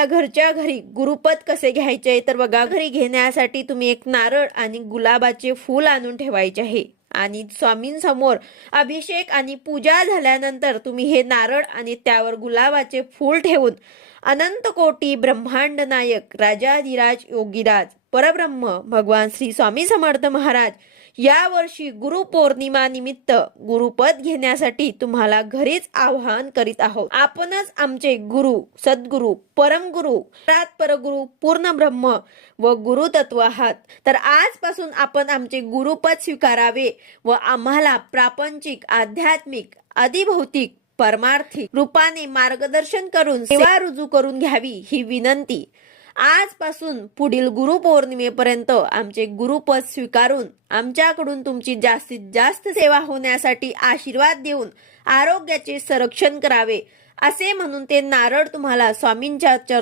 घरच्या घरी गुरुपद कसे घ्यायचे तर बघा, घरी घेण्यासाठी तुम्ही एक नारळ आणि गुलाबाचे फूल आणून ठेवायचे आहे आणि स्वामींसमोर अभिषेक आणि पूजा झाल्यानंतर तुम्ही हे नारळ आणि त्यावर गुलाबाचे फूल ठेवून अनंत कोटी ब्रह्मांड नायक राजाधिराज योगीराज परब्रह्म भगवान श्री स्वामी समर्थ महाराज या वर्षी गुरुपौर्णिमा निमित्त गुरुपद घेण्यासाठी तुम्हाला घरीच आवाहन करीत आहोत। आपणच आमचे गुरु, सद्गुरु, परमगुरु, परगुरु, पूर्ण ब्रह्म व गुरुतत्व आहात। तर आजपासून आपण आमचे गुरुपद स्वीकारावे व आम्हाला प्रापंचिक, आध्यात्मिक, अधिभौतिक, परमार्थिक रूपाने मार्गदर्शन करून सेवा रुजू करून घ्यावी ही विनंती। आजपासून पुढील गुरुपौर्णिमेपर्यंत आमचे गुरुपद स्वीकारून आमच्याकडून तुमची जास्तीत जास्त सेवा होण्यासाठी आशीर्वाद देऊन आरोग्याचे संरक्षण करावे असे म्हणून ते नारळ तुम्हाला स्वामींच्या